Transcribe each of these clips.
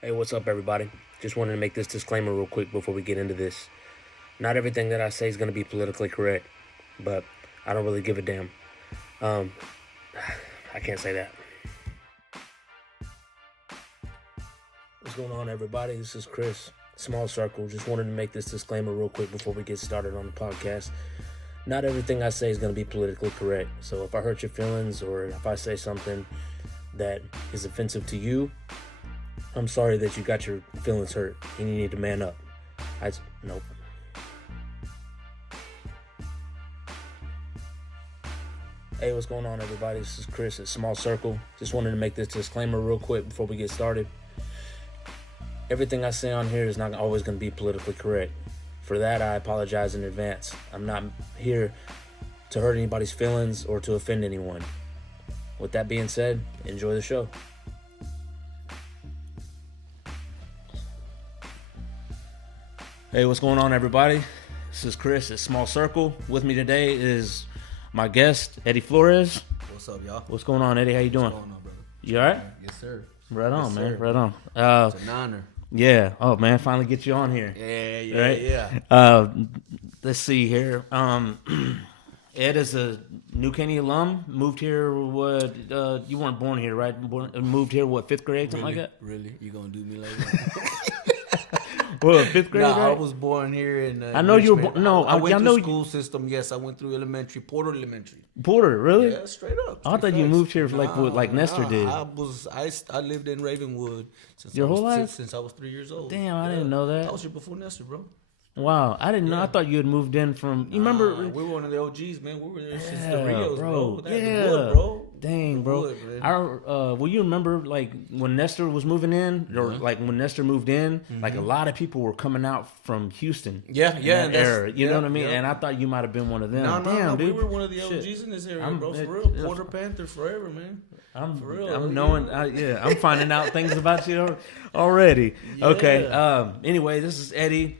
Hey, what's up, everybody? Just wanted to make this disclaimer real quick before we get into this. Not everything that I say is going to be politically correct, but I don't really give a damn. Um, I can't say that. What's going on, everybody? This is Chris, Small Circle. Just wanted to make this disclaimer real quick before we get started on the podcast. Not everything I say is going to be politically correct. So if I hurt your feelings or if I say something that is offensive to you, I'm sorry that you got your feelings hurt and you need to man up. Nope. Hey, what's going on, everybody? This is Chris at Small Circle. Just wanted to make this disclaimer real quick before we get started. Everything I say on here is not always going to be politically correct. For that, I apologize in advance. I'm not here to hurt anybody's feelings or to offend anyone. With that being said, enjoy the show. Hey, what's going on, everybody? This is Chris at Small Circle. With me today is my guest, Eddie Flores. What's up, y'all? What's going on, Eddie? How you doing? What's going on, brother? You all right? Yes, sir. Right on, Yes, man. sir. Right on. It's an honor. Yeah. Oh, man, finally get you on here. Yeah. Let's see here. Ed is a New Caney alum. Moved here. What? You weren't born here, right? Moved here. What? 5th grade, something like that. Really? You gonna do me like that? What? 5th grade. Nah, right? I was born here in. I know you were Richmond. born. No, I went I through know school system. Yes, I went through elementary, Porter Elementary. Porter. Really? Yeah, straight up. I thought you moved here like Nestor did. I lived in Ravenwood since Your whole life? since I was 3 years old. Damn, I didn't know that. I was here before Nestor, bro. Wow, I didn't know. I thought you had moved in from. You remember? We were one of the OGs, man. We were there since Yeah, the Rios, bro. bro. Yeah. The wood, bro. Dang, The bro. wood, man. Well, you remember like when Nestor was moving in, or like when Nestor moved in, like a lot of people were coming out from Houston. Yeah, in yeah, that era. You know what I mean? yeah. And I thought you might have been one of them. No, Damn, dude. we were one of the OGs Shit. in this area, I'm- bro. For it- real, it- Porter Panther forever, man. For real. I'm knowing. I'm finding out things about you already. Yeah. Okay. Anyway, this is Eddie.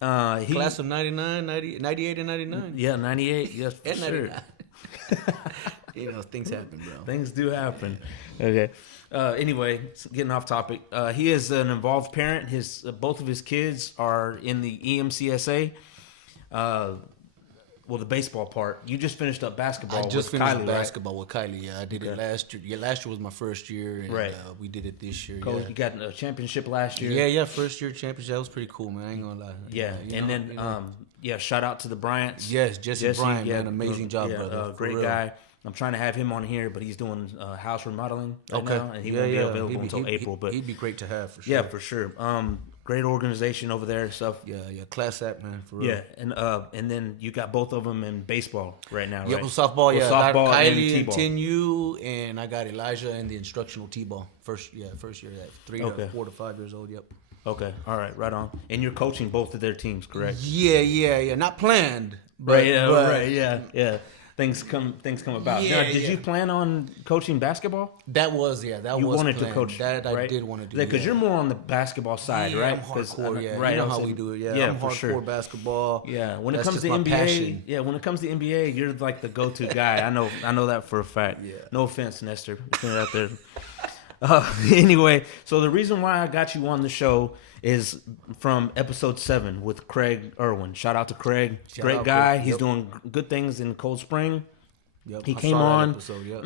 He, Class of 99, 90, 98 and 99. yeah, 98. Yes, for And sure. 99. Things happen, bro. Things do happen. Okay. Anyway, getting off topic. He is an involved parent. Both of his kids are in the EMCSA. Well, the baseball part. You just finished up basketball. I just with finished Kylie, basketball with Kylie. Yeah, I did it last year. Yeah, last year was my first year, and Right. We did it this year. Right? Yeah. You got a championship last year. Yeah, first year championship. That was pretty cool, man. I ain't gonna lie. Yeah. And then, shout out to the Bryants. Yes, Jesse Bryant, man, amazing job, yeah, brother. For great real. guy. I'm trying to have him on here, but he's doing house remodeling right now, and he Yeah, won't be yeah. available until April. But he'd be great to have for sure. yeah, for sure. Great organization over there. Stuff. Yeah, class act, man, for real. Yeah, and then you got both of them in baseball right now, Yep, right? softball, Well, yeah. softball I got and Kylie and T-ball. 10U, and I got Elijah in the instructional T-ball. First year, at 3 Okay. to 4 to 5 years old. Yep. Okay, all right on. And you're coaching both of their teams, correct? Yeah. Not planned, but Yeah. Things come about. Yeah, Now, did you plan on coaching basketball? that was You was wanted planned. to coach that. right? I did want to do. Because you're more on the basketball side, yeah, right? I'm 'Cause hardcore. Yeah, right. you know I'm how saying- we do it. Yeah, yeah, I'm for hardcore sure. basketball. Yeah, when it That's comes just to my NBA, passion. when it comes to NBA, you're like the go-to guy. I know that for a fact. Yeah. No offense, Nestor, putting it out there. Anyway, so the reason why I got you on the show is from episode 7 with Craig Irwin. Shout out to Craig, great out, guy. Craig. He's Yep. doing good things in Cold Spring. Yep, He I came saw that on. episode, yep.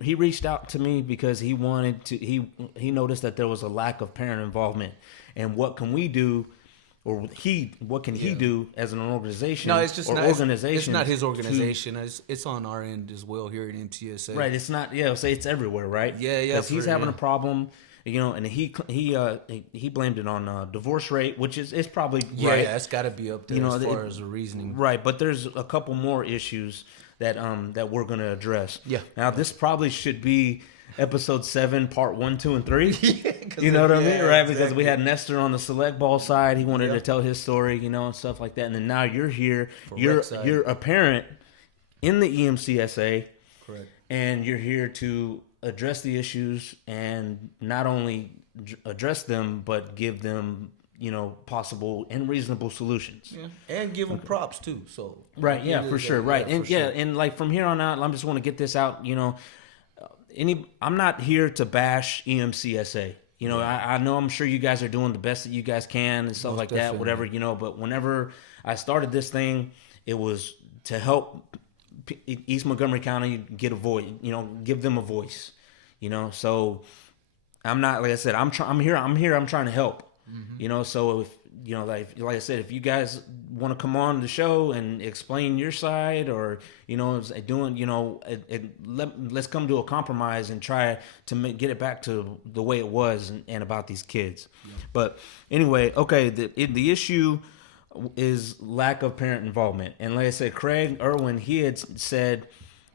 He reached out to me because he wanted to. He noticed that there was a lack of parent involvement, and what can we do, or what can he do as an organization? No, it's just or not. organization. It's not his organization. It's on our end as well here at MTSA. Right. It's not. Yeah. Say it's everywhere. Right. Yeah. Because he's for- having yeah. a problem. And he blamed it on divorce rate, which is probably Yeah, right. it's got to be up there as far as the reasoning. Right, but there's a couple more issues that we're going to address. Yeah. Now this probably should be episode 7, part 1, 2, and 3. Yeah, You know what I mean, right? Because exactly. we had Nestor on the select ball side. He wanted to tell his story, and stuff like that. And then now you're here. rec side. You're a parent in the EMCSA, Correct. and you're here to address the issues and not only address them but give them possible and reasonable solutions. Yeah. And give them props too. So Right, yeah, for sure, right. And for sure. and like from here on out, I just want to get this out, I'm not here to bash EMCSA. You know, I know I'm sure you guys are doing the best that you guys can and stuff Most like definitely. that, whatever, you know, but whenever I started this thing, it was to help East Montgomery County get a voice, you know, give them a voice, you know. So I'm not, like I said, I'm here, I'm trying to help, you know. So if, you know, like I said, if you guys want to come on the show and explain your side, or, you know, doing, you know, let's come to a compromise and try to get it back to the way it was, and about these kids. Yeah. But anyway, okay, the issue is lack of parent involvement. And like I said, Craig Irwin, he had said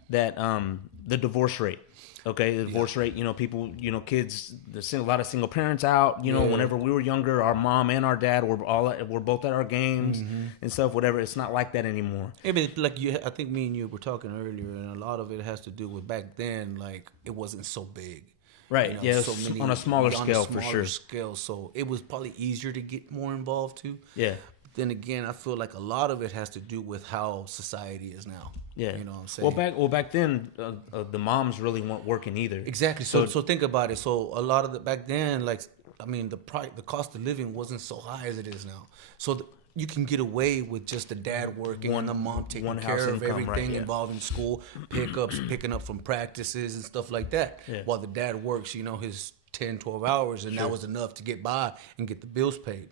that the divorce rate. Okay, the divorce rate, you know, people, you know, kids, a lot of single parents out, you know, whenever we were younger, our mom and our dad were both at our games and stuff, whatever. It's not like that anymore. I mean, like I think me and you were talking earlier, and a lot of it has to do with back then, like, it wasn't so big. Right, You know, yeah, so many, on a smaller scale, for sure. Scale, so it was probably easier to get more involved too. Yeah. Then again, I feel like a lot of it has to do with how society is now. Yeah, you know what I'm saying. Well, back then, the moms really weren't working either. Exactly. So think about it. So a lot of the back then, like, I mean, the cost of living wasn't so high as it is now. So you can get away with just the dad working and the mom taking care of everything involving school, picking up from practices and stuff like that. Yeah. While the dad works, you know, his 10, 12 hours, and that was enough to get by and get the bills paid.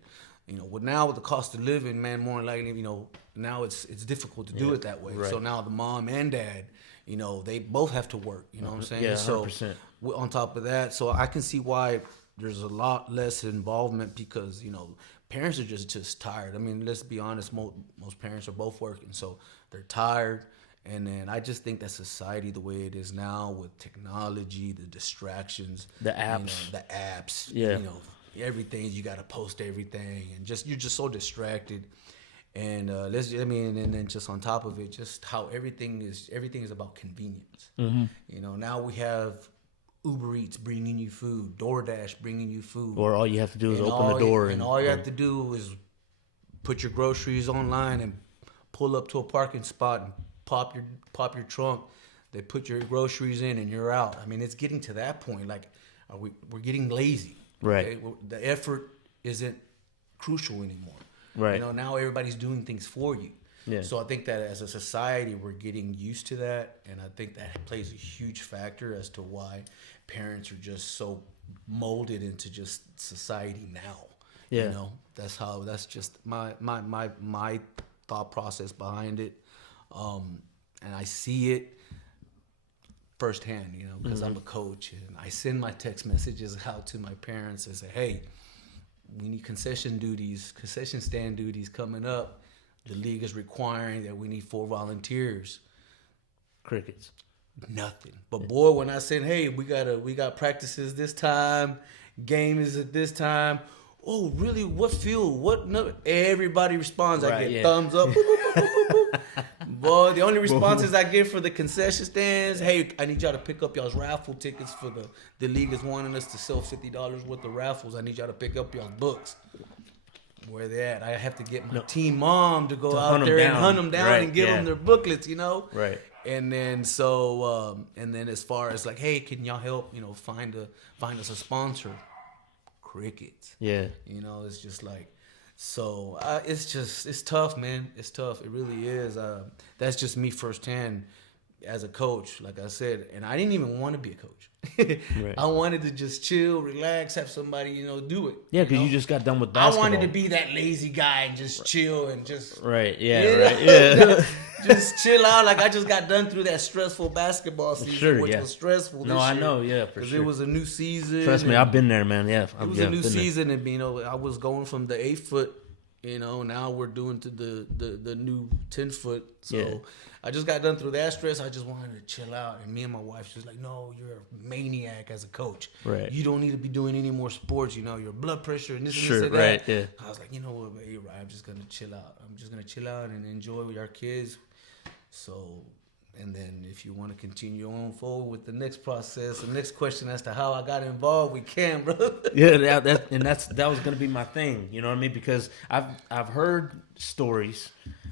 You know, now with the cost of living, man, more than likely, you know, now it's difficult to do it that way. Right. So now the mom and dad, you know, they both have to work. You know what I'm saying? Yeah, 100%. So on top of that, so I can see why there's a lot less involvement, because, you know, parents are just tired. I mean, let's be honest, most parents are both working, so they're tired. And then I just think that society, the way it is now, with technology, the distractions, the apps, you know, everything, you got to post everything, and you're just so distracted. And and then just on top of it, just how everything is about convenience. Mm-hmm. You know, now we have Uber Eats bringing you food, DoorDash bringing you food, or all you have to do is open the door, and all you have to do is put your groceries online and pull up to a parking spot and pop your trunk. They put your groceries in and you're out. I mean, it's getting to that point. Like, we're getting lazy. Right. Okay? The effort isn't crucial anymore. Right. You know, now everybody's doing things for you. Yeah. So I think that as a society, we're getting used to that, and I think that plays a huge factor as to why parents are just so molded into just society now. Yeah. You know, that's just my thought process behind it. And I see it firsthand, you know, because I'm a coach, and I send my text messages out to my parents and say, hey, we need concession stand duties coming up. The league is requiring that we need 4 volunteers. Crickets. Nothing. But boy, when I said, hey, we got practices this time, game is at this time. Oh, really? What field? What? No? Everybody responds. I get thumbs up. Boy, the only responses I get for the concession stands, hey, I need y'all to pick up y'all's raffle tickets for the league is wanting us to sell $50 worth of raffles. I need y'all to pick up y'all's books. Where they at? I have to get my team mom to go out there and hunt them down and give them their booklets, you know? Right. And then and then as far as like, hey, can y'all help, you know, find us a sponsor? Crickets. Yeah. You know, it's just like, so it's tough, man. It's tough. It really is. That's just me firsthand as a coach, like I said, and I didn't even want to be a coach. Right. I wanted to just chill, relax, have somebody, you know, do it. Yeah, because you just got done with basketball. I wanted to be that lazy guy and just chill and just right. Yeah. Just chill out. Like, I just got done through that stressful basketball season, which was stressful. No, I know. Yeah, for sure. Because it was a new season. Trust me, I've been there, man. Yeah, it was a new season, and you know, I was going from the 8-foot. You know, now we're doing to the new 10-foot. So I just got done through that stress. I just wanted to chill out. And me and my wife, she was like, no, you're a maniac as a coach. Right. You don't need to be doing any more sports. You know, your blood pressure and this and this and that. Right, yeah. I was like, you know what, you're right. I'm just going to chill out. I'm just going to chill out and enjoy with our kids. So, and then if you want to continue on forward with the next process, the next question as to how I got involved, we can, bro. Yeah, that was gonna be my thing. You know what I mean? Because I've heard stories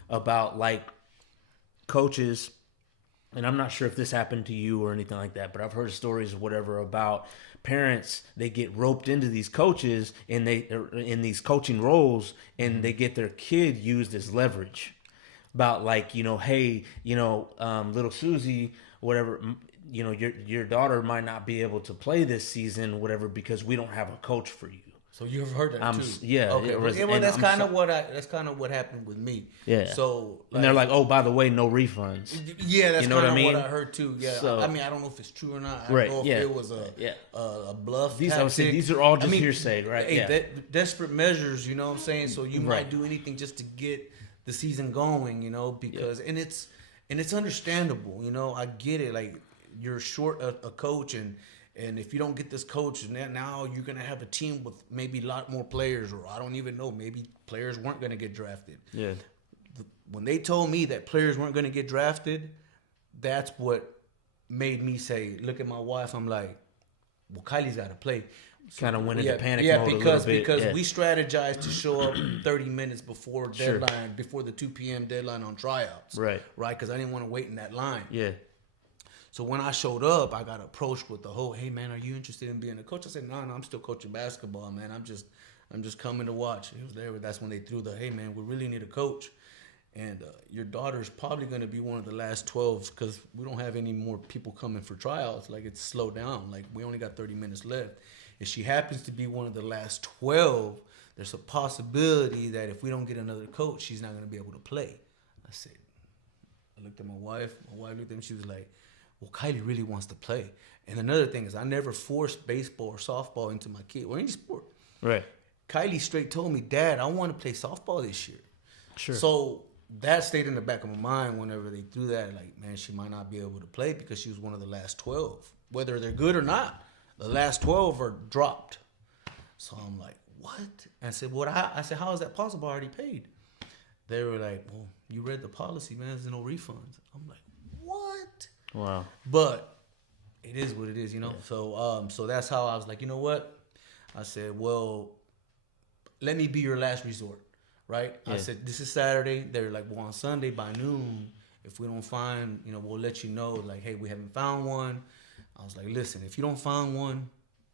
about like coaches, and I'm not sure if this happened to you or anything like that, but I've heard stories or whatever about parents, they get roped into these coaches and they in these coaching roles, and they get their kid used as leverage. About like, hey, little Susie, whatever, your daughter might not be able to play this season, whatever, because we don't have a coach for you. So you've heard that too? Yeah. Okay. Well, that's kind of what happened with me. Yeah. So and they're like, oh, by the way, no refunds. Yeah, that's kind of what I heard too. Yeah. So, I don't know if it's true or not. I don't know if it was a bluff. These are all just hearsay, right? Hey, desperate measures. You know what I'm saying? So you might do anything just to get the season going. Because and it's understandable. I get it. Like you're short a coach and if you don't get this coach, now you're going to have a team with maybe a lot more players, or I don't even know, maybe players weren't going to get drafted. Yeah. When they told me that players weren't going to get drafted, that's what made me say, look at my wife. I'm like, well, Kylie's got to play. Kind of went into panic mode because we strategized to show up 30 minutes before deadline, before the 2 p.m. deadline on tryouts. Right. Because I didn't want to wait in that line. Yeah. So when I showed up, I got approached with the whole, hey man, are you interested in being a coach? I said, no, I'm still coaching basketball, man. I'm just coming to watch. It was there. That's when they threw the, hey man, we really need a coach. And your daughter's probably going to be one of the last 12 because we don't have any more people coming for tryouts. Like it's slowed down. Like we only got 30 minutes left. If she happens to be one of the last 12, there's a possibility that if we don't get another coach, she's not going to be able to play. I looked at my wife. My wife looked at me. She was like, well, Kylie really wants to play. And another thing is I never forced baseball or softball into my kid or any sport. Right. Kylie straight told me, Dad, I want to play softball this year. Sure. So that stayed in the back of my mind whenever they threw that. Like, man, she might not be able to play because she was one of the last 12. Whether they're good or not, the last 12 are dropped. So I'm like, what? And I said, I said, how is that possible? I already paid. They were like, well, you read the policy, man. There's no refunds. I'm like, what? Wow. But it is what it is, Yeah. So that's how I was like, you know what? I said, well, let me be your last resort, right? Yeah. I said, this is Saturday. They're like, well, on Sunday by noon, if we don't find, we'll let you know, like, hey, we haven't found one. I was like, listen, if you don't find one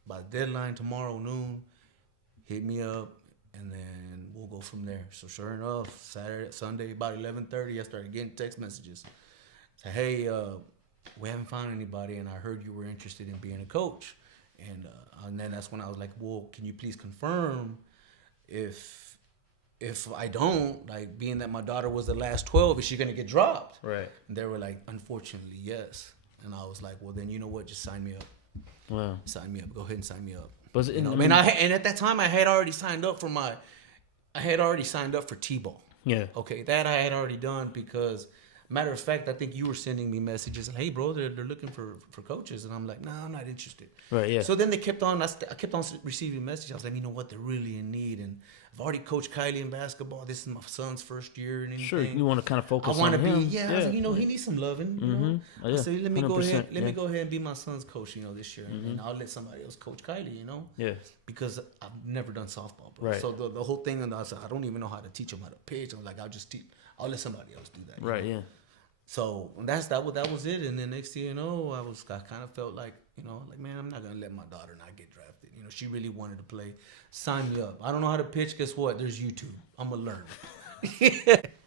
by deadline tomorrow noon, hit me up, and then we'll go from there. So sure enough, Sunday, about 11:30, I started getting text messages. Say, hey, we haven't found anybody, and I heard you were interested in being a coach. And then that's when I was like, well, can you please confirm if I don't, like, being that my daughter was the last 12, is she going to get dropped? Right. And they were like, unfortunately, yes. And I was like, well, then you know what? Just sign me up. Wow. Sign me up. Go ahead and sign me up. But and at that time, I had already signed up for T-ball. Yeah. Okay, that I had already done because, matter of fact, I think you were sending me messages and, hey, bro, they're looking for coaches, and I'm like, no, I'm not interested. Right. Yeah. So then they kept on. I kept on receiving messages. I was like, you know what? They're really in need, and I've already coached Kylie in basketball. This is my son's first year and anything. Sure, you want to kind of focus. I want on to him. be. Yeah. I was like, he needs some loving. Yeah. I said, let me go ahead. Let me go ahead and be my son's coach. This year, and I'll let somebody else coach Kylie. Yeah. Because I've never done softball, bro. Right. So the whole thing, and I said, I don't even know how to teach them how to pitch. I'm like, I'll let somebody else do that. Right. Yeah. So that was it. And then next thing you know, I kind of felt like, man, I'm not gonna let my daughter not get drafted. She really wanted to play. Sign me up. I don't know how to pitch. Guess what? There's YouTube. I'm gonna learn.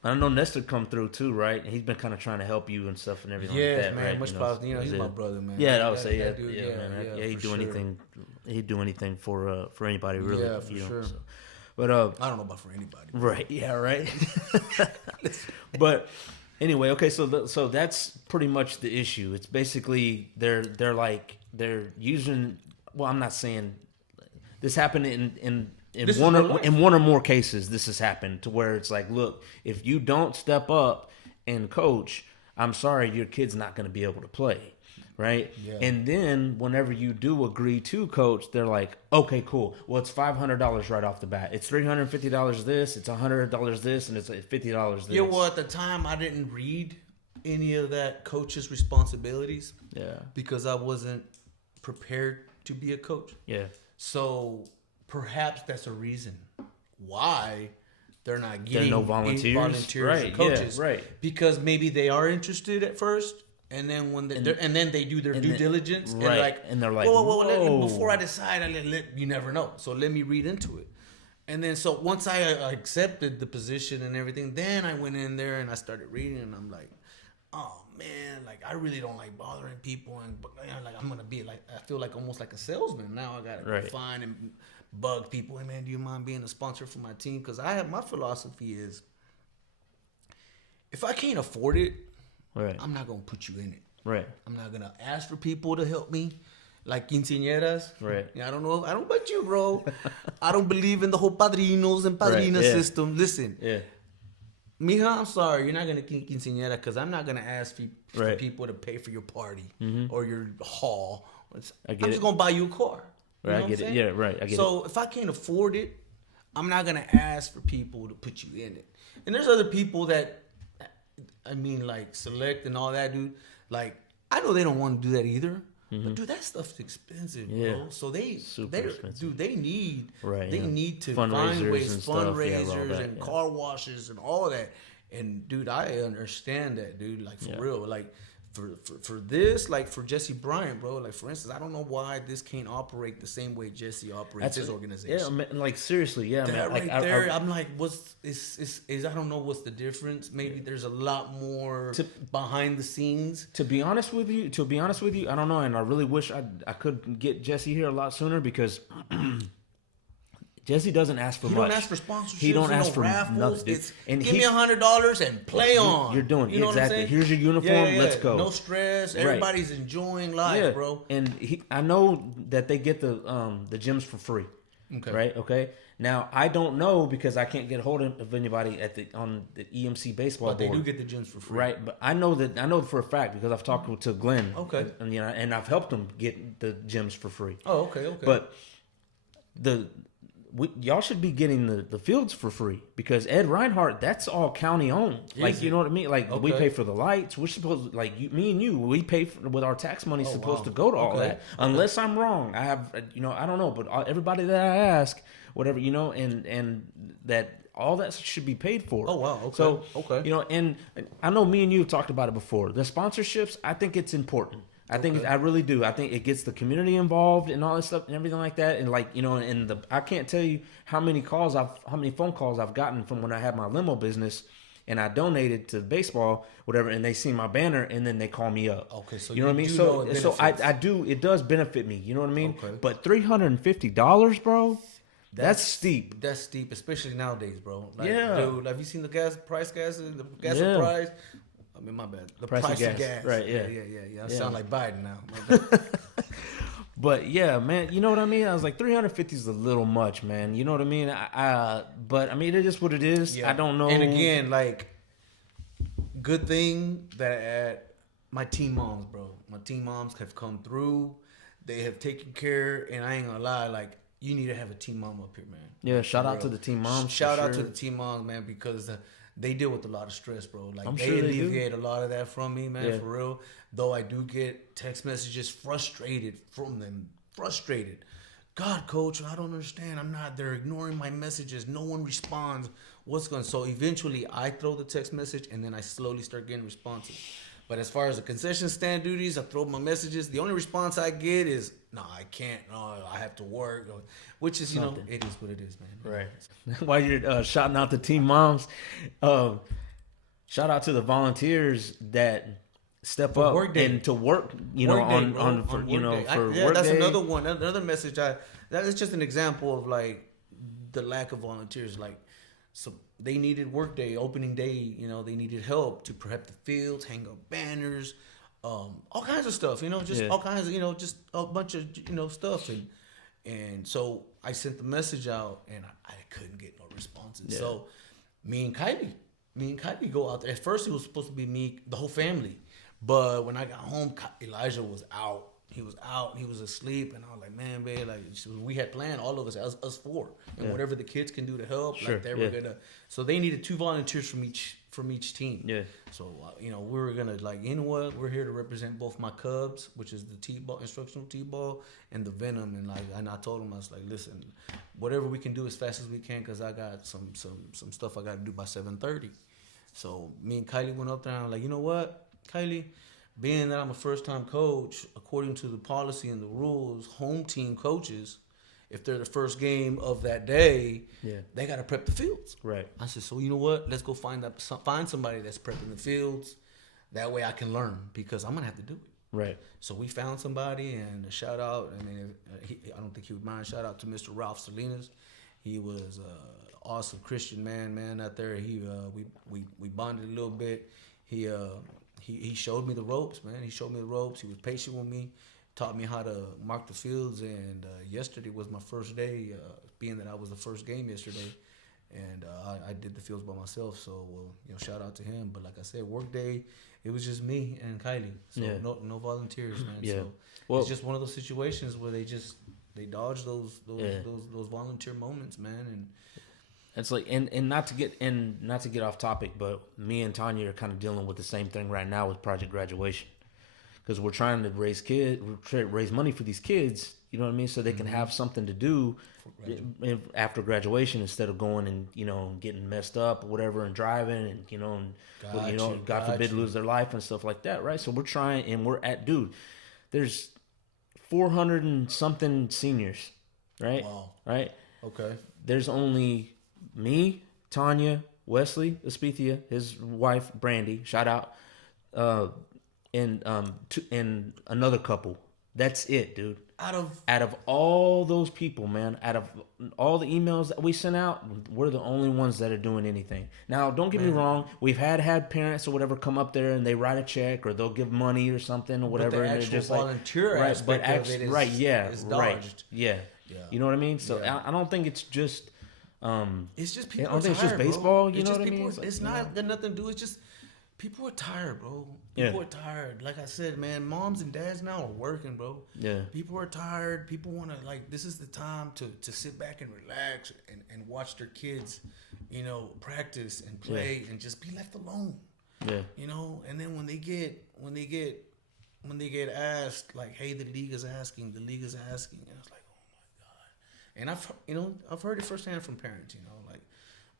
I know Nestor come through too, right? He's been kind of trying to help you and stuff and everything like that, man. right? Much positive. He's my brother, man. Yeah, I would say, dude, man. He'd do anything. He'd do anything for anybody, really. Yeah, for sure. So. But I don't know about for anybody. Right. Yeah. Right. But. Anyway, okay, so that's pretty much the issue. It's basically they're using. Well, I'm not saying this happened in one or more cases. This has happened to where it's like, look, if you don't step up and coach, I'm sorry, your kid's not going to be able to play, right? Yeah. And then whenever you do agree to coach, they're like, okay, cool. Well, it's $500 right off the bat. It's $350 this. It's $100 this, and it's $50 this. Yeah, well, at the time, I didn't read any of that coach's responsibilities. Yeah. Because I wasn't prepared to be a coach. Yeah. So perhaps that's a reason why they're not getting no volunteers or coaches. Yeah, right. Because maybe they are interested at first, And then when they do their due diligence, right? And they're like, well, before I decide, you never know. So let me read into it. And then so once I accepted the position and everything, then I went in there and I started reading, and I'm like, oh man, like I really don't like bothering people, and like I'm gonna be like, I feel like almost like a salesman now. I gotta find and bug people. Hey man, do you mind being a sponsor for my team? Because my philosophy is, if I can't afford it, I'm not gonna put you in it. Right. I'm not gonna ask for people to help me, like quinceañeras. Right. Yeah, I don't know about you, bro. I don't believe in the whole padrinos and padrina system. Listen. Yeah. Mija, I'm sorry, you're not gonna quinceañera because I'm not gonna ask for people to pay for your party or your hall. I'm just gonna buy you a car. Right. I get it. Yeah. Right. I get it. So if I can't afford it, I'm not gonna ask for people to put you in it. And there's other people that, I mean, like Select and all that, dude. Like, I know they don't want to do that either. But dude, that stuff's expensive, bro. So they need to find ways, fundraisers and car washes and all that. And dude, I understand that, dude. Like for real, like for this, like for Jesse Bryant, bro. Like for instance, I don't know why this can't operate the same way Jesse operates his organization. Yeah, man, like seriously, yeah, that man. Right like, there, I'm like, what's is I don't know what's the difference. Maybe there's a lot more behind the scenes. To be honest with you, I don't know, and I really wish I could get Jesse here a lot sooner because Jesse doesn't ask for much. He don't ask for sponsorships. He don't ask for raffles. nothing. Dude. And give me $100 and play on. You're doing you know exactly. What I'm Here's your uniform. Let's go. No stress. Everybody's enjoying life, bro. And I know that they get the gyms for free. Okay. Right. Okay. Now I don't know because I can't get a hold of anybody on the EMC baseball board. But they board. do get the gyms for free, right? But I know for a fact because I've talked to Glenn. Okay. And I've helped him get the gyms for free. Oh, okay. But y'all should be getting the fields for free because Ed Reinhardt, that's all county owned. You know what I mean? Like we pay for the lights. We're supposed me and you, we pay with our tax money supposed to go to all that. Unless I'm wrong, I have I don't know, but everybody that I ask, whatever and that all that should be paid for. Oh wow. Okay. So and I know me and you have talked about it before. The sponsorships, I think it's important. I really do. I think it gets the community involved and all that stuff and everything like that. And I can't tell you how many phone calls I've gotten from when I had my limo business and I donated to baseball, whatever, and they see my banner and then they call me up. Okay, so you know what I mean? So I do. It does benefit me. You know what I mean? Okay. But $350, bro. That's steep. That's steep, especially nowadays, bro. Dude, have you seen the gas price? I mean, my bad. The price of gas. Right, yeah. I sound like Biden now. But yeah, man, you know what I mean? I was like, 350 is a little much, man. You know what I mean? But I mean, it is what it is. Yeah. I don't know. And again, like, good thing that my teen moms, bro. My teen moms have come through. They have taken care, and I ain't gonna lie, like, you need to have a teen mom up here, man. Yeah, shout out to the teen moms. Shout out to the teen moms, man, because they deal with a lot of stress, bro. Like they alleviate a lot of that from me, man, for real. Though I do get text messages frustrated from them. Frustrated. God, coach, I don't understand. They're ignoring my messages. No one responds. So eventually I throw the text message and then I slowly start getting responses. But as far as the concession stand duties, I throw my messages. The only response I get is, no, I can't. No, I have to work. Which is, it is what it is, man. Right. While you're shouting out the team moms, shout out to the volunteers that step up and to work, for work that's day. Another one. Another message. That is just an example of like the lack of volunteers. Like, so they needed work day, opening day. They needed help to prep the fields, hang up banners, all kinds of stuff. All kinds of just a bunch of stuff. And so I sent the message out, and I couldn't get no responses. Yeah. So me and Kylie go out there. At first, it was supposed to be me, the whole family. But when I got home, Elijah was out. He was out. He was asleep, and I was like, "Man, babe, like we had planned, all of us four, and whatever the kids can do to help, like they were gonna." So they needed 2 volunteers from each team. Yeah. So we were gonna we're here to represent both my Cubs, which is the T-ball, instructional T-ball, and the Venom, and I told them, I was like, "Listen, whatever we can do as fast as we can, because I got some stuff I got to do by 7:30." So me and Kylie went up there, and I'm like, "You know what, Kylie? being that I'm a first time coach, according to the policy and the rules, home team coaches, if they're the first game of that day, they got to prep the fields. Right. I said, so you know what? Let's go find somebody that's prepping the fields. That way I can learn because I'm gonna have to do it. Right. So we found somebody, and a shout out. I mean, I don't think he would mind. Shout out to Mr. Ralph Salinas. He was awesome Christian man out there. We bonded a little bit. He showed me the ropes, man. He showed me the ropes. He was patient with me, taught me how to mark the fields. And yesterday was my first day, being that I was the first game yesterday, and I did the fields by myself. So shout out to him. But like I said, work day, it was just me and Kylie. So no volunteers, man. Yeah. So it's just one of those situations where they dodge those volunteer moments, man. And it's like, and not to get off topic, but me and Tanya are kind of dealing with the same thing right now with Project Graduation, because we're trying to raise money for these kids. You know what I mean? So they can have something to do after graduation instead of going and getting messed up or whatever and driving and God forbid lose their life and stuff like that, right? So we're trying, and we're at there's 400 and something seniors, right? Wow. Right? Okay. There's only me, Tanya, Wesley Espethia, his wife Brandy, shout out, and another couple. That's it, dude. Out of all those people, man, out of all the emails that we sent out, we're the only ones that are doing anything. Now, don't get me wrong. We've had parents or whatever come up there and they write a check or they'll give money or something or whatever. But the and actual they're just volunteer aspect of it is dodged. Yeah. You know what I mean? So I don't think it's just. It's just people. I don't think tired, it's just baseball. Bro. You know what I mean? It's not got nothing to do. It's just people are tired, bro. People are tired. Like I said, man, moms and dads now are working, bro. Yeah. People are tired. People want to, this is the time to sit back and relax and watch their kids, practice and play and just be left alone. Yeah. And then when they get asked, like, hey, the league is asking, and it's like, oh my God. And I've heard it firsthand from parents, like,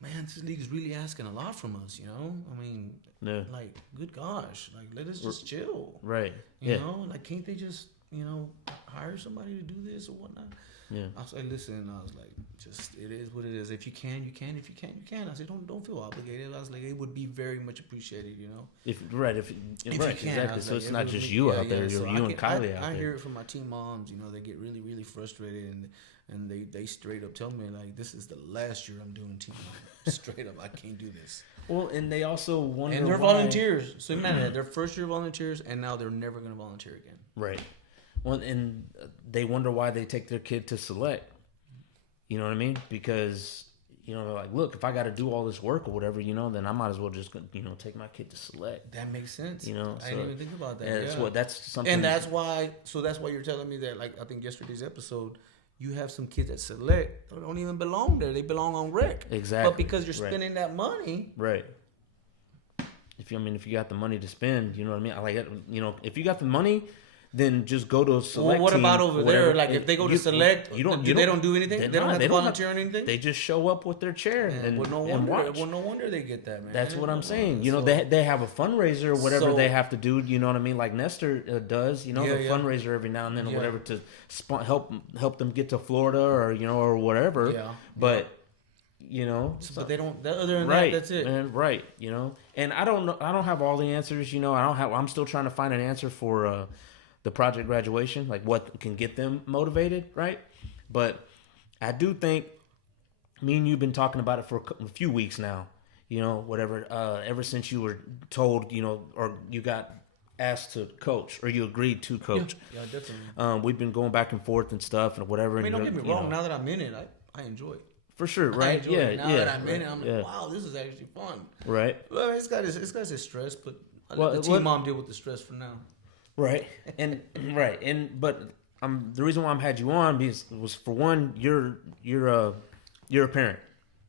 man, this league is really asking a lot from us, I mean, like, good gosh, like, let us just chill. Right. You know, like, can't they just, hire somebody to do this or whatnot? Yeah. I was like, listen, I was like, just, it is what it is. If you can, you can. If you can't, you can. I said, don't feel obligated. I was like, it would be very much appreciated, If you can, exactly. So it's not just you out there. So you and Kylie out there. I hear it from my teen moms. They get really, really frustrated, and they straight up tell me, like, this is the last year I'm doing teen mom. Straight up, I can't do this. Well, and they also wonder. And they're volunteers. So imagine that they're first year volunteers, and now they're never going to volunteer again. Right. Well, and they wonder why they take their kid to select. You know what I mean? Because they're like, look, if I got to do all this work or whatever, then I might as well just take my kid to select. That makes sense. I didn't even think about that. That's something. And that's why you're telling me that, like, I think yesterday's episode, you have some kids that select that don't even belong there. They belong on rec. Exactly. But because you're spending that money. Right. If you got the money to spend, you know what I mean? Like, if you got the money, then just go to a select. Well, what about team, over there? Like, if they go to select, they don't do anything. They don't have to volunteer on anything. They just show up with their chair and watch. Well, no wonder they get that, man. That's what I'm saying. They have a fundraiser or whatever they have to do. You know what I mean? Like Nestor does. Fundraiser every now and then or whatever to help them get to Florida or whatever. Yeah. But but they don't. Other than that, that's it. Man, right. And I don't know. I don't have all the answers. I'm still trying to find an answer for the Project Graduation, like what can get them motivated, right? But I do think me and you've been talking about it for a few weeks now, whatever, ever since you were told, or you got asked to coach or you agreed to coach. Yeah, definitely. We've been going back and forth and stuff and whatever. I mean, don't get me wrong. Now that I'm in it, I enjoy it. For sure, right? I enjoy it. Now that I'm in it, I'm like, wow, this is actually fun. Right. Well, it's got its stress, but the team mom deal with the stress for now. Right. But the reason why I'm had you on was for one, you're a parent,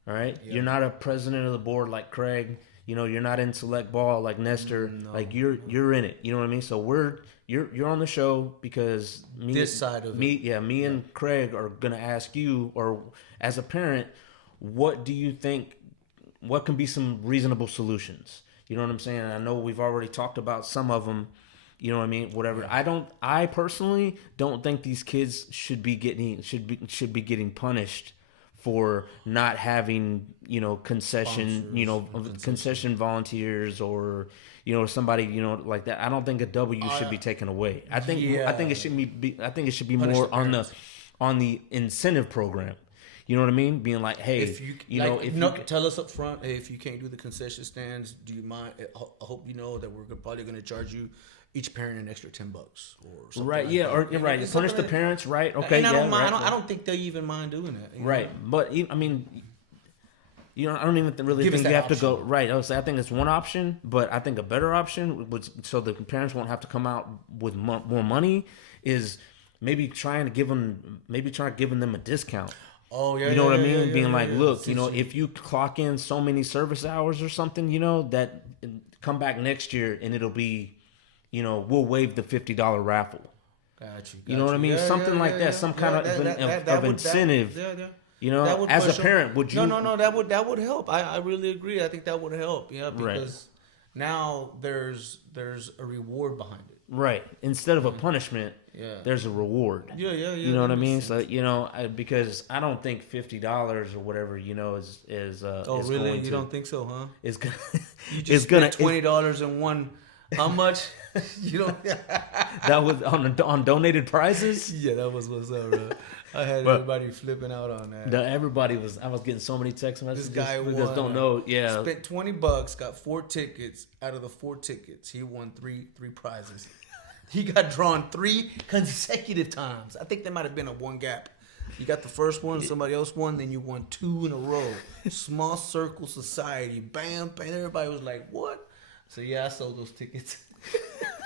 all right? Yeah. You're not a president of the board like Craig. You're not in select ball like Nestor. No. Like you're in it. You know what I mean? So you're on the show because me and Craig are gonna ask you, or as a parent, what do you think? What can be some reasonable solutions? You know what I'm saying? I know we've already talked about some of them. You know what I mean? Whatever. Yeah. I personally don't think these kids should be getting punished for not having, concession volunteers or, somebody, like that. I don't think a W should be taken away. I think it should be more on the incentive program. You know what I mean? Being like, hey, if you tell us up front, hey, if you can't do the concession stands, do you mind? I hope you know that we're probably going to charge you each parent an extra $10 or something. Right? Like yeah, that. or you're right. Punish the parents, right? Okay, and I don't mind. Right, I don't think they even mind doing that. Right, but I mean, I don't even really think you have to go right. I think it's one option, but I think a better option, so the parents won't have to come out with more money, is maybe trying to give them a discount. Oh yeah, you know what I mean? Being like, look, if you clock in so many service hours or something, that come back next year and it'll be, we'll waive the $50 raffle. Got you. You know what I mean? Something like that. Some kind of incentive. As a parent, would you? No. That would help. I really agree. I think that would help. Yeah, because now there's a reward behind it. Right. Instead of a punishment, there's a reward. Yeah. You know what I mean? Sense. So because I don't think $50 or whatever is. Oh is really? You don't think so, huh? It's gonna. You just spent $20 in one. How much? You don't. That was on donated prizes. Yeah, that was what's up, bro. I had everybody flipping out on that. I was getting so many text messages. This guy won. Just don't know. Yeah. Spent $20, got 4 tickets. Out of the 4 tickets, he won three prizes. He got drawn 3 consecutive times. I think there might have been a one gap. You got the first one, somebody else won, then you won 2 in a row. Small Circle Society, bam, bam. Everybody was like, "What?" So I sold those tickets.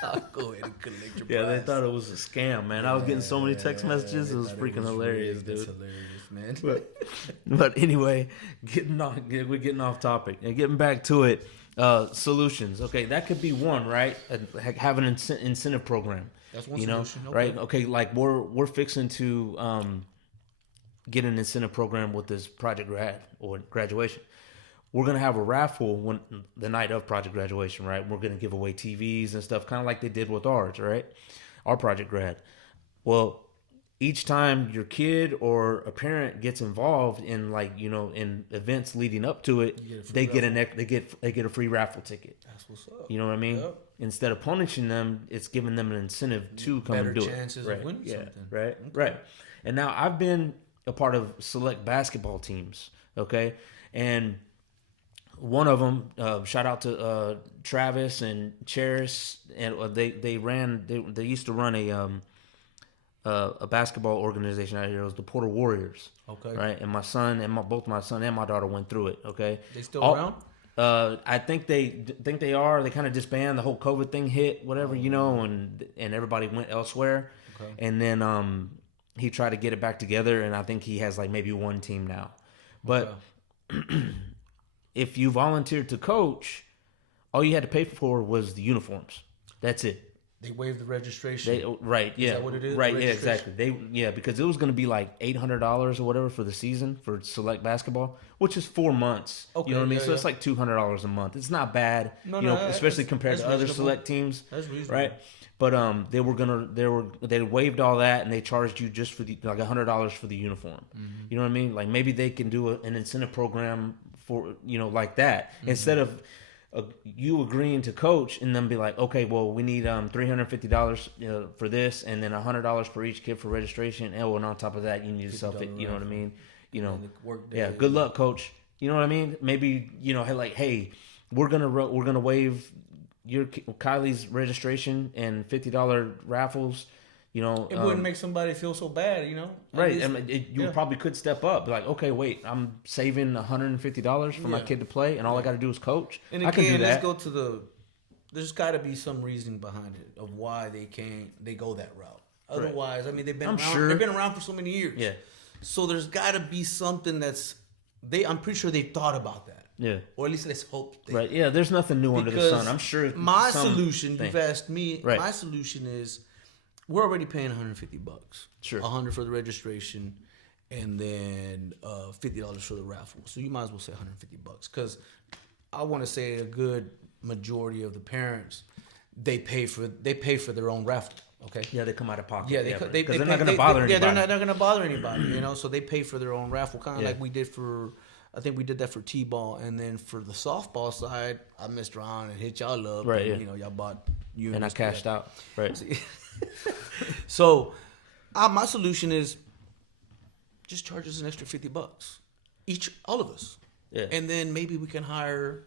I'll go ahead and collect your prize. Yeah, they thought it was a scam, man. I was getting so many text messages. It was freaking hilarious, dude. It's hilarious, man. But anyway, we're getting off topic and getting back to it. Solutions. Okay, that could be one, right? Have an incentive program. That's one solution. Okay. Right? Okay, like we're fixing to get an incentive program with this project grad or graduation. We're going to have a raffle the night of project graduation, right? We're going to give away TVs and stuff, kind of like they did with ours, right? Our project grad. Well, each time your kid or a parent gets involved in in events leading up to it, they get a free raffle ticket. That's what's up. You know what I mean? Yep. Instead of punishing them, it's giving them an incentive to come and do it. Better chances of winning something. Right, okay. Right. And now I've been a part of select basketball teams, okay? And one of them, shout out to Travis and Cheris, and they used to run a basketball organization out here. It was the Porter Warriors. Okay. Right, and my son and both my son and my daughter went through it. Okay. They still around? I think they are. They kind of disbanded. The whole COVID thing hit, whatever, and everybody went elsewhere. Okay. And then he tried to get it back together, and I think he has maybe one team now. But if you volunteered to coach, all you had to pay for was the uniforms. That's it. They waived the registration. Right, yeah. Is that what it is? Right, yeah, exactly. Because it was going to be like $800 or whatever for the season for select basketball, which is 4 months. Okay, you know what I mean? So it's like $200 a month. It's not bad, especially compared to other select teams. That's reasonable, right? But they waived all that and they charged you just for $100 for the uniform. Mm-hmm. You know what I mean? Like maybe they can do an incentive program for like that instead of you agreeing to coach and then be like, okay, well we need $350 for this and then $100 for each kid for registration, and on top of that you need yourself you know what I mean? Good luck, coach. You know what I mean? Maybe hey, we're gonna waive your Kylie's registration and $50 raffles. It wouldn't make somebody feel so bad, Right. You probably could step up. Be like, okay, wait, I'm saving $150 for my kid to play, and all I got to do is coach. And again, I can do that. Let's go to there's got to be some reason behind it of why they go that route. Otherwise, right. I mean, they've been around for so many years. Yeah. So there's got to be something I'm pretty sure they've thought about that. Yeah. Or at least let's hope. Right. Yeah. There's nothing new under the sun. I'm sure. My solution, you've asked me. Right. My solution is, we're already paying $150. Sure. $100 for the registration, and then $50 for the raffle. So you might as well say $150, because I want to say a good majority of the parents, they pay for their own raffle. Okay. Yeah, they come out of pocket. Yeah, because they're not going to bother anybody. Yeah, they're not going to bother anybody. You know, so they pay for their own raffle, kind of like we did for. I think we did that for T-ball, and then for the softball side, I messed around and hit y'all up. Right. And, Yeah. You know, y'all bought and I cashed out. Right. So, my solution is just charge us an extra $50 each, all of us. Yeah. And then maybe we can hire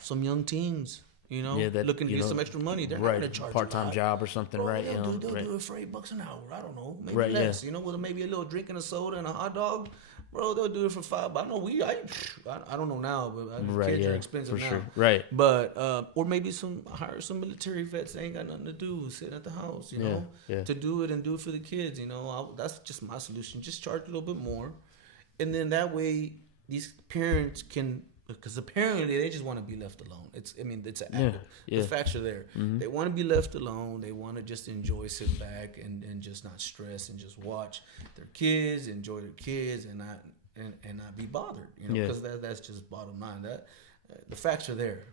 some young teens. You know, that, looking to get some extra money. They're not going to charge part-time job or something, right? They'll do it for $8 an hour. I don't know, maybe less. You know, with maybe a little drink and a soda and a hot dog, bro. They'll do it for $5. I know I don't know now, but kids are expensive now. Sure. Right. But or maybe hire some military vets that ain't got nothing to do, sitting at the house, you know, to do it and do it for the kids. You know, that's just my solution. Just charge a little bit more, and then that way these parents can. Because apparently they just want to be left alone. It's the facts are there. Mm-hmm. They want to be left alone. They want to just enjoy, sit back, and just not stress and just watch their kids, enjoy their kids, and not be bothered. You know, because that's just bottom line. That the facts are there.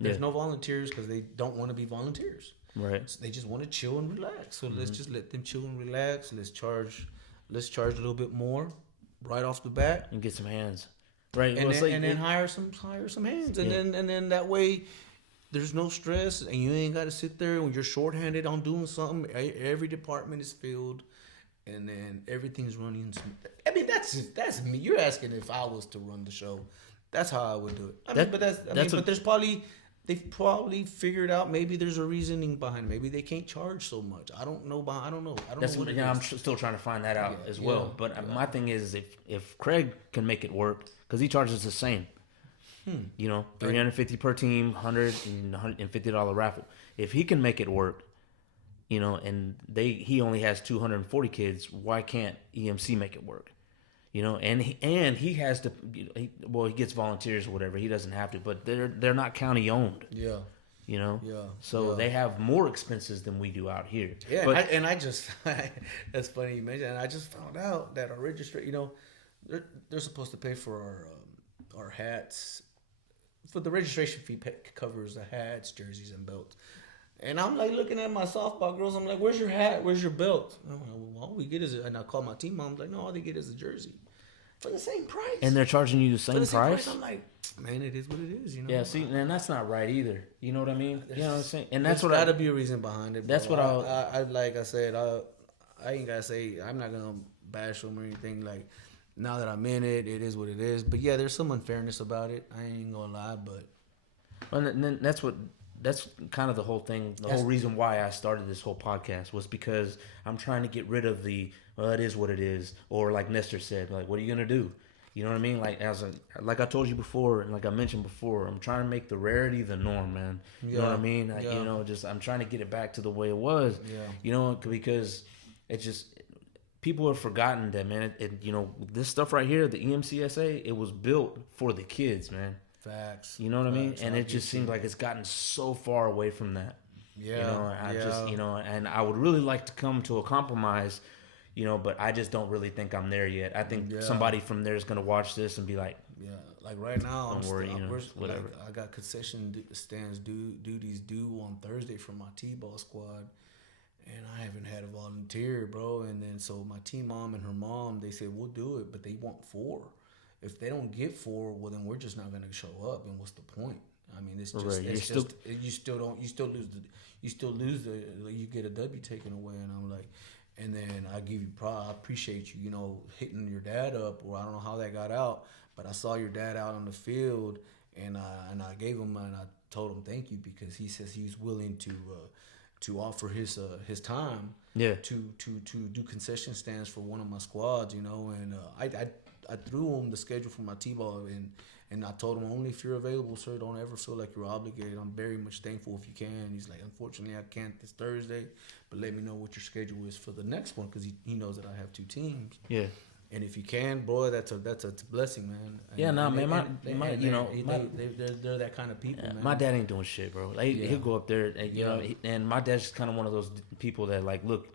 There's no volunteers because they don't want to be volunteers. Right. So they just want to chill and relax. So let's just let them chill and relax. Let's charge a little bit more right off the bat and get some hands. Right, and then hire some hands, and then that way, there's no stress, and you ain't got to sit there when you're shorthanded on doing something. Every department is filled, and then everything's running. I mean, that's me. You're asking if I was to run the show, that's how I would do it. But they've probably figured out maybe there's a reasoning behind it. Maybe they can't charge so much. I don't know. I'm still trying to find that out as well. But my thing is, if Craig can make it work. Because he charges the same, you know, $350 per team, $150 raffle. If he can make it work, you know, and he only has 240 kids, why can't EMC make it work? You know, and he has to. He gets volunteers or whatever. He doesn't have to, but they're not county owned. Yeah. You know. Yeah. So they have more expenses than we do out here. Yeah, that's funny you mentioned. And I just found out that our registration, you know. They're supposed to pay for our hats. For the registration fee covers the hats, jerseys, and belts. And I'm like looking at my softball girls. I'm like, "Where's your hat? Where's your belt?" I'm like, well, all we get is and I call my team mom. I'm like, "No, all they get is a jersey for the same price." And they're charging you the same price. I'm like, man, it is what it is. You know. Yeah. See, and that's not right either. You know what I mean? You know what I'm saying? And that's what got to be a reason behind it. Bro. That's what I like. I said, I ain't gotta say. I'm not gonna bash them or anything like. Now that I'm in it, it is what it is. But yeah, there's some unfairness about it. I ain't gonna lie, but and then that's kind of the whole thing. The whole reason why I started this whole podcast was because I'm trying to get rid of it is what it is, or like Nestor said, like, what are you gonna do? You know what I mean? Like like I told you before, and like I mentioned before, I'm trying to make the rarity the norm, man. You know what I mean? You know, I'm trying to get it back to the way it was. Yeah. You know, because it just. People have forgotten that, man. You know, this stuff right here, the EMCSA, it was built for the kids, man. Facts. You know what I mean? And it just seems like it's gotten so far away from that. Yeah. You know, and I would really like to come to a compromise, you know, but I just don't really think I'm there yet. I think somebody from there is going to watch this and be like, like right now, don't worry, you know, whatever. Like, I got concession stands duties due on Thursday for my T-ball squad. And I haven't had a volunteer, bro. And then so my team mom and her mom, they said, we'll do it, but they want 4. If they don't get 4, well, then we're just not going to show up. And what's the point? I mean, it's just, you get a W taken away. And I'm like, and then I give you pride. I appreciate you, you know, hitting your dad up, or I don't know how that got out, but I saw your dad out on the field, and I gave him, and I told him thank you, because he says he's willing to offer his time to do concession stands for one of my squads, you know, and I threw him the schedule for my T-ball, and I told him, only if you're available, sir. Don't ever feel like you're obligated. I'm very much thankful if you can. He's like, unfortunately, I can't this Thursday, but let me know what your schedule is for the next one, because he knows that I have 2 teams. Yeah. And if you can, boy, that's a blessing, man. Yeah, man. They're that kind of people, man. My dad ain't doing shit, bro. Like, he'll go up there, and you know, and my dad's just kind of one of those people that, like, look,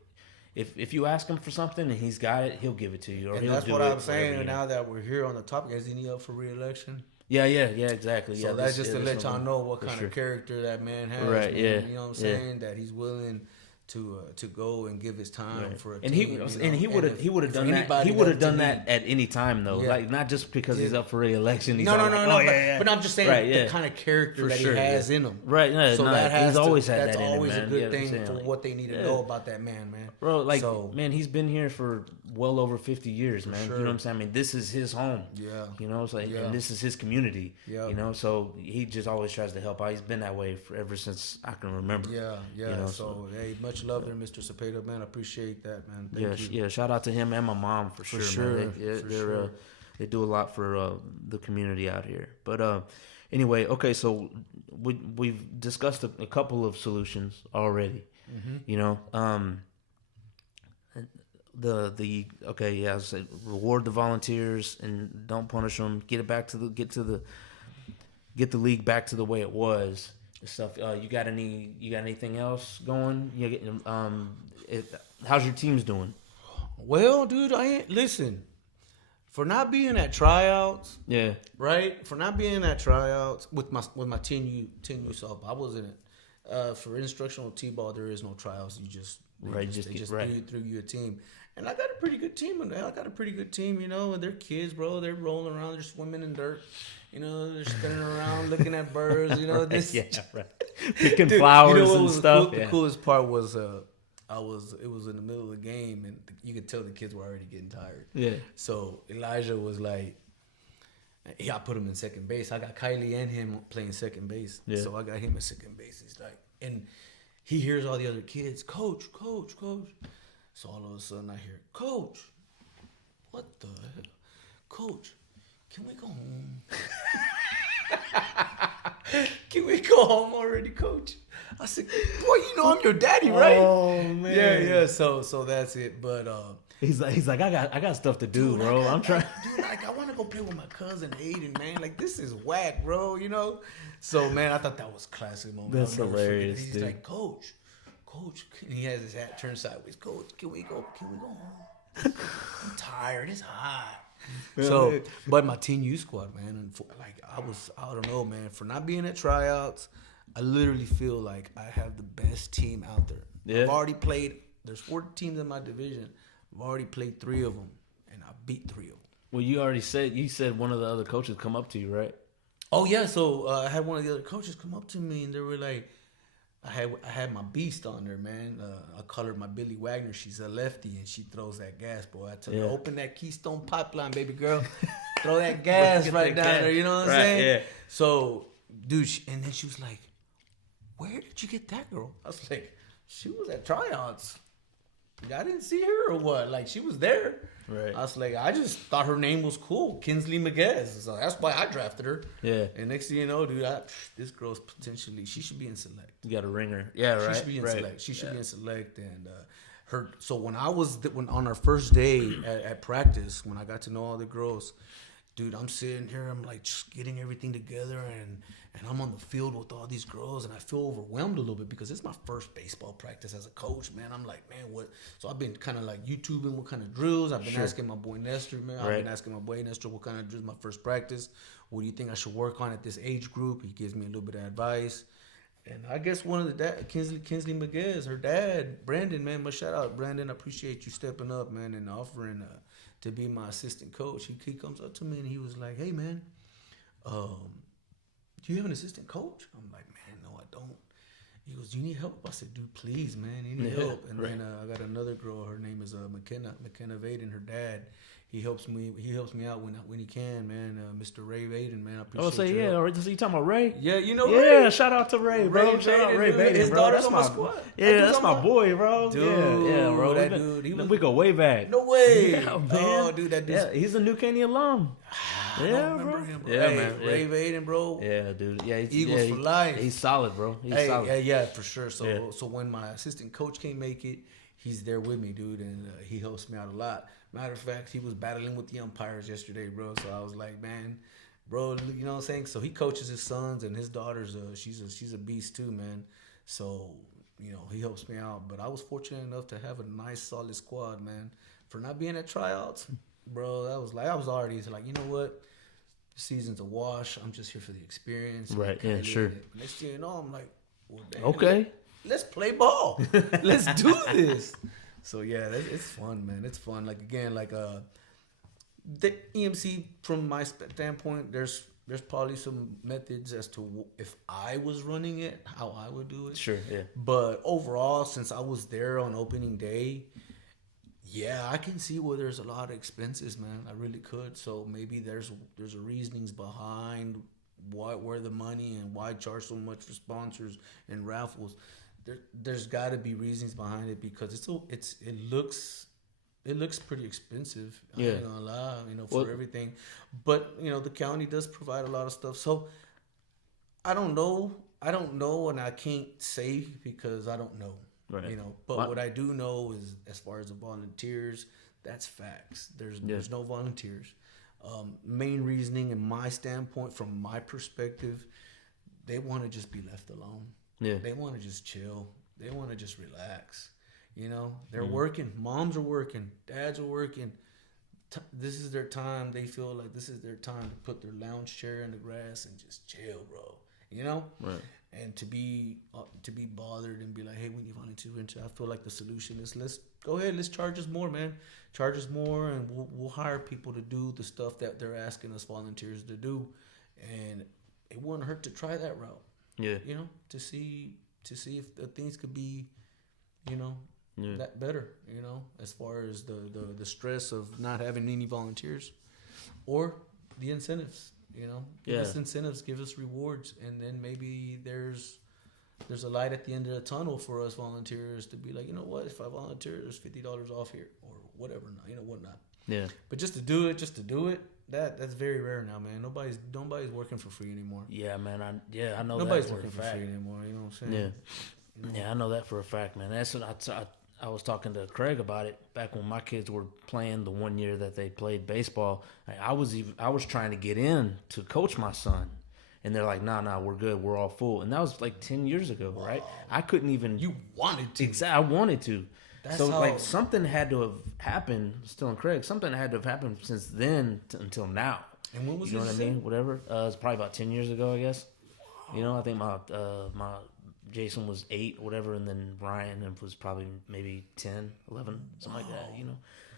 if you ask him for something and he's got it, he'll give it to you. Or and he'll that's do what it, I'm saying. whatever, now that we're here on the topic, is he up for re-election? Yeah, exactly. So yeah, that's just to there's let y'all something- know what for kind sure. of character that man has. Right, Man. yeah, You know what I'm yeah. saying? That he's willing to go and give his time Right. for a And team. he would have done that. He would have done that at any time though. Yeah. Like not just because he's up for re-election. He's No. yeah. But I'm just saying Right, the yeah. kind of character For that sure, he has yeah. in him. Right, no, So no, that has he's always had that's that in him, always man. a You good know what I'm thing saying? for Like, what they need to yeah. know about that man. Bro, like, so, man, he's been here for well over 50 years, man. sure. You know what I'm saying? I mean, this is his home. Yeah. You know, it's like, Yeah. and this is his community. Yeah. You know, so he just always tries to help out. He's been that way ever since I can remember. Yeah. You know, so, hey, much love there, Mr. Cepeda, man. I appreciate that, man. Thank you. Yeah. Shout out to him and my mom for sure, man. Sure. They do a lot for the community out here. But anyway, okay, so we've discussed a couple of solutions already. Mm-hmm. You know, I said reward the volunteers and don't punish them. Get the league back to the way it was. And stuff. You got anything else going? How's your teams doing? Well, dude, listen. For not being at tryouts, Yeah. right? For not being at tryouts with my 10U self, I wasn't. For instructional t-ball, there is no tryouts. They just threw you a team, and I got a pretty good team. You know, and they're kids, bro. They're rolling around, they're swimming in dirt. You know, they're spinning around, looking at birds. You know, picking flowers and stuff. The coolest part was it was in the middle of the game, and you could tell the kids were already getting tired. Yeah. So Elijah was like, I put him in second base. I got Kylie and him playing second base. Yeah. So I got him at second base. He's like, and he hears all the other kids, coach. So all of a sudden I hear, Coach, what the hell? Coach, can we go home? Can we go home already, Coach? I said, boy, you know I'm your daddy, right? Oh man. Yeah. So that's it. But he's like, I got stuff to do, dude, bro. I'm trying. Dude, like I want to go play with my cousin Aiden, man. Like this is whack, bro. You know. So man, I thought that was classic moment. That's hilarious. He's dude. like, Coach, and he has his hat turned sideways. Coach, can we go home? I'm tired. It's hot. So, but my 10U squad, man, and I don't know, man, for not being at tryouts, I literally feel like I have the best team out there. Yeah. I've already played. There's 4 teams in my division. I've already played 3 of them, and I beat 3 of them. Well, you said one of the other coaches come up to you, right? Oh yeah, so I had one of the other coaches come up to me, and they were like, I had my beast on there, man. I call her my Billy Wagner. She's a lefty, and she throws that gas, boy. I tell her, open that Keystone Pipeline, baby girl. Throw that gas right down there. You know what I'm saying? Yeah. So, dude, and then she was like, "Where did you get that girl?" I was like, "She was at tryouts. I didn't see her or what? Like she was there." Right. I was like, I just thought her name was cool, Kinsley Miguez. So that's why I drafted her. Yeah. And next thing you know, dude, this girl's potentially, she should be in select. You got a ringer. Yeah, right. She should be in select. She should be in select. And so when on our first day at practice, when I got to know all the girls, dude, I'm sitting here, I'm like just getting everything together, and I'm on the field with all these girls, and I feel overwhelmed a little bit because it's my first baseball practice as a coach, man. I'm like, man, what? So I've been kind of like YouTubing what kind of drills. I've been asking my boy Nestor, man. Right. I've been asking my boy Nestor what kind of drills my first practice. What do you think I should work on at this age group? He gives me a little bit of advice. And I guess one of the Kinsley Miguez, her dad, Brandon, man, much shout out, Brandon. I appreciate you stepping up, man, and offering to be my assistant coach. He comes up to me and he was like, "Hey, man, do you have an assistant coach?" I'm like, "Man, no, I don't." He goes, "Do you need help?" I said, "Dude, please, man, you need help." And then I got another girl. Her name is McKenna Vaden. Her dad. He helps me out when he can, man. Mr. Ray Vaden, man. I appreciate you. Help. So you talking about Ray? Yeah, you know Ray. Ray. Shout out to Ray, bro. Ray Shout out Vaden, Ray Vaden, his bro. daughter's That's on my squad. Yeah, that's my boy, bro. Dude, yeah, bro. that dude, we go way back. No way. Yeah, man. Oh, dude, that dude. Yeah, he's a New Caney alum. I don't remember him, bro. Yeah, hey, man. Ray Vaden, bro. Yeah, dude. Yeah, Eagles for life. He's solid, bro. He's solid. Yeah, for sure. So when my assistant coach can't make it, he's there with me, dude, and he helps me out a lot. Matter of fact, he was battling with the umpires yesterday, bro. So I was like, man, bro, you know what I'm saying? So he coaches his sons and his daughters. She's a beast too, man. So you know he helps me out. But I was fortunate enough to have a nice, solid squad, man. For not being at tryouts, bro, I was already like, you know what? season's a wash. I'm just here for the experience. Right. Yeah. Sure. Next thing you know, I'm like, well, damn, Okay. let's play ball. Let's do this. So yeah, it's fun, man. It's fun. Like again, like the EMC from my standpoint, there's probably some methods as to if I was running it, how I would do it. Sure. Yeah. But overall, since I was there on opening day, yeah, I can see where there's a lot of expenses, man. I really could. So maybe there's a reasonings behind where the money and why charge so much for sponsors and raffles. There's got to be reasons behind it because it looks pretty expensive. Yeah. I ain't gonna lie, for everything. But the county does provide a lot of stuff. So I don't know, and I can't say because I don't know. Right. But what I do know is as far as the volunteers, that's facts. There's no volunteers. Main reasoning in my standpoint, from my perspective, they want to just be left alone. Yeah. They want to just chill. They want to just relax. They're working. Moms are working. Dads are working. This is their time. They feel like this is their time to put their lounge chair in the grass and just chill, bro. Right. And to be bothered and be like, hey, we need volunteers. I feel like the solution is let's go ahead. Let's charge us more, man. Charge us more, and we'll hire people to do the stuff that they're asking us volunteers to do. And it wouldn't hurt to try that route. Yeah. To see if the things could be, that better. As far as the stress of not having any volunteers, or the incentives. Give us incentives, give us rewards, and then maybe there's a light at the end of the tunnel for us volunteers to be like, you know what, if I volunteer, there's $50 off here or whatever, whatnot. Yeah. But just to do it, that's very rare now, man. Nobody's working for free anymore. Yeah, man. I know nobody's that working for free anymore. You know what I'm saying? Yeah. Yeah, I know that for a fact, man. That's what I was talking to Craig about it back when my kids were playing the one year that they played baseball. I was trying to get in to coach my son, and they're like, nah, we're good, we're all full. And that was like 10 years ago, right? I couldn't even. You wanted to. Exactly, I wanted to. Something had to have happened. Still in Craig, something had to have happened since then until now. And when was you know what I mean? Whatever. It's probably about 10 years ago, I guess. I think my Jason was 8 or whatever, and then Ryan was probably maybe 10, 11, something like that,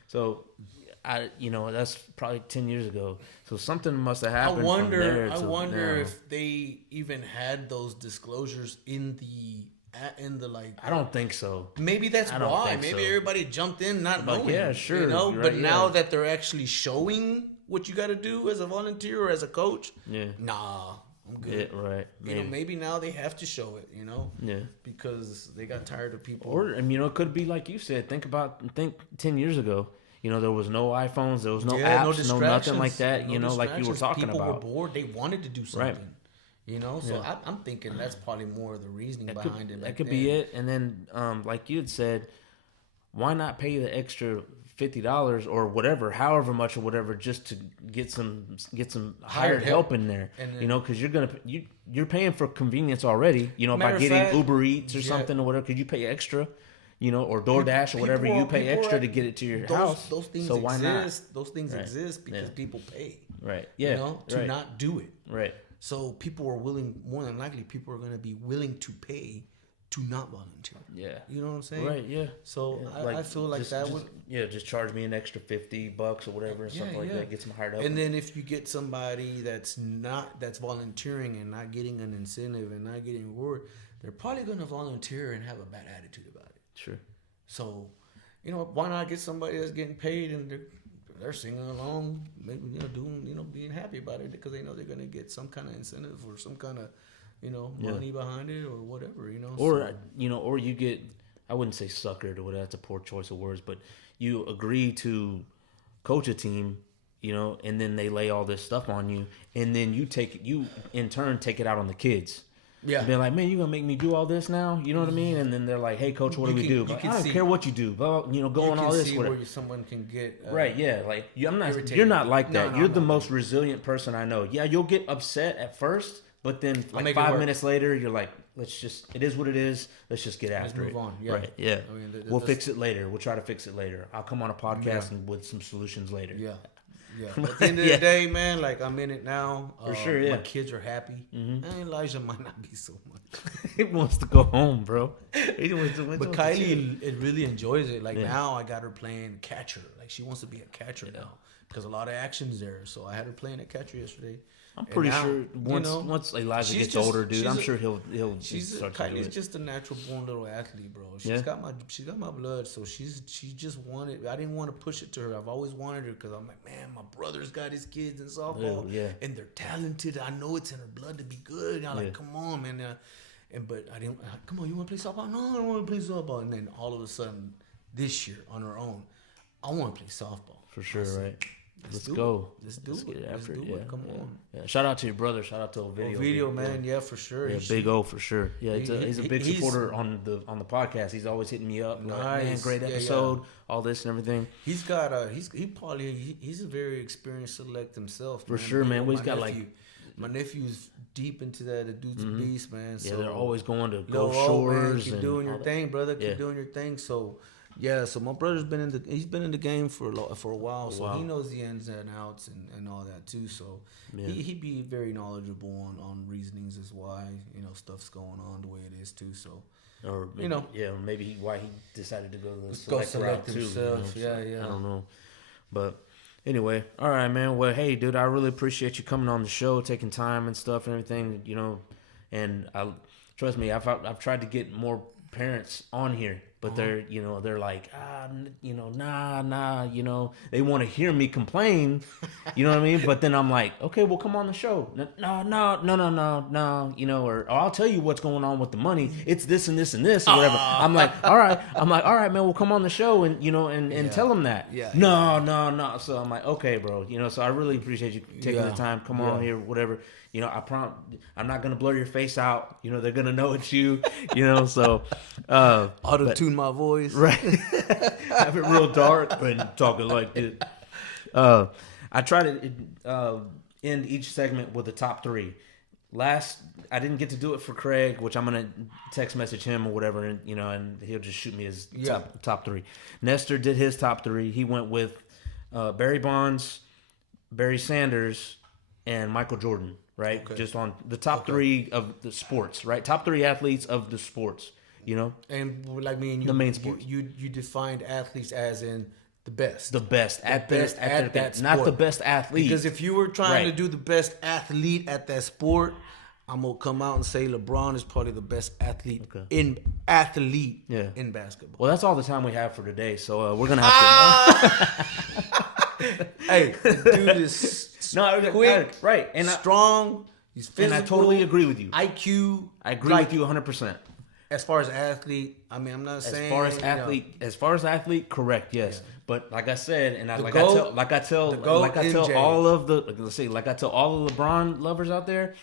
So, that's probably 10 years ago. So something must have happened. I wonder if they even had those disclosures in the like. I don't think so. Maybe that's why. Maybe everybody jumped in not knowing. Yeah, sure. But now that they're actually showing what you got to do as a volunteer or as a coach, nah. I'm good. Yeah, right. Maybe now they have to show it, Yeah. Because they got tired of people. Or, it could be like you said. Think 10 years ago. There was no iPhones, there was no apps, no nothing like that. Like you were talking about. People were bored. They wanted to do something. Right. So I'm thinking that's probably more of the reasoning behind it. That could be it. And then, like you had said, why not pay the extra $50 or whatever, however much or whatever, just to get some hired help in there, because you're paying for convenience already, by getting Uber Eats or something or whatever, because you pay extra, or DoorDash or whatever, you pay extra to get it to your house. Those things so why exist. not? Those things exist because people pay. Right. Yeah. To not do it. Right. So people are willing. More than likely, people are going to be willing to pay to not volunteer. Yeah. You know what I'm saying? Right, yeah. So I feel like would... Yeah, just charge me an extra $50 or whatever, something like that. Get some hired help. And then if you get somebody that's volunteering and not getting an incentive and not getting reward, they're probably going to volunteer and have a bad attitude about it. Sure. So, why not get somebody that's getting paid and they're singing along, maybe, doing, being happy about it because they know they're going to get some kind of incentive or some kind of money behind it or whatever, Or, or you get, I wouldn't say suckered or whatever, that's a poor choice of words, but you agree to coach a team, and then they lay all this stuff on you, and then you in turn take it out on the kids. Yeah. Being like, man, you gonna make me do all this now? You know what I mean? And then they're like, hey, coach, what do we do? Like, I don't care what you do. Go on all this. Where someone can get right. Yeah. Like you're not like that. You're the most resilient person I know. Yeah, you'll get upset at first. But then, like 5 minutes later, you're like, it is what it is. Let's just get after it. Move on. Yeah. Right. Yeah. We'll fix it later. We'll try to fix it later. I'll come on a podcast and with some solutions later. Yeah. Yeah. At the end of the day, man, like I'm in it now. For sure, yeah. My kids are happy. And Elijah might not be so much. He wants to go home, bro. He wants to, But Kylie, it really enjoys it. Like now, I got her playing catcher. Like she wants to be a catcher now because a lot of action's there. So I had her playing a catcher yesterday. I'm pretty sure once Elijah gets older, dude, I'm sure he'll. Kylie's just a natural born little athlete, bro. She's got my blood, so she just wanted. I didn't want to push it to her. I've always wanted her because I'm like, man, my brother's got his kids in softball, and they're talented. I know it's in her blood to be good. And I'm like, come on, man. But I didn't. Come on, you want to play softball? No, I don't want to play softball. And then all of a sudden, this year on her own, I want to play softball for sure, right? Let's go. Let's do it. Get after it. Yeah. Come on. Yeah. Shout out to your brother. Shout out to Ovidio. Ovidio, man. Yeah, for sure. Yeah, Big O for sure. Yeah, he's a big supporter on the podcast. He's always hitting me up. Nice. Like, man, great episode. All this and everything. He's got he's a very experienced select himself. For sure, man. Well, he's got my nephew's deep into that. The dude's a beast, man. So, they're always going to Gulf Shores. Keep doing your thing, brother. Keep doing your thing. So. Yeah, so my brother's been in the game for a while, so he knows the ins and outs and all that too. So he'd be very knowledgeable on reasonings as why stuff's going on the way it is too. So or maybe, maybe why he decided to go the select route himself. Too. Yeah. I don't know, but anyway, all right, man. Well, hey, dude, I really appreciate you coming on the show, taking time and stuff and everything. And trust me, I've tried to get more parents on here. But they're like, nah, they want to hear me complain, you know what I mean? But then I'm like, okay, well, come on the show. No, or I'll tell you what's going on with the money. It's this and this and this or whatever. I'm like, all right, man, well, come on the show and, and tell them that. Yeah. No. So I'm like, okay, bro, so I really appreciate you taking the time. Come on here, whatever. I'm not gonna blur your face out. They're gonna know it's you. So auto-tune my voice, right? Have it real dark and talking like this. I try to end each segment with a top three. I didn't get to do it for Craig, which I'm gonna text message him or whatever, and and he'll just shoot me his top three. Nestor did his top three. He went with Barry Bonds, Barry Sanders, and Michael Jordan. Right, just on the top three of the sports, right? Top three athletes of the sports, And like me and you, the main sports. You defined athletes as in the best. The best at that sport. Not the best athlete. Because if you were trying to do the best athlete at that sport, I'm gonna come out and say LeBron is probably the best athlete in basketball. Well, that's all the time we have for today, so we're gonna have to. Hey, the dude is quick, right, and strong. He's physical. And I totally agree with you. IQ. I agree with you 100%. As far as athlete, I mean, I'm not saying as far as athlete, correct, yes. Yeah. But like I said, and I tell all of the LeBron lovers out there,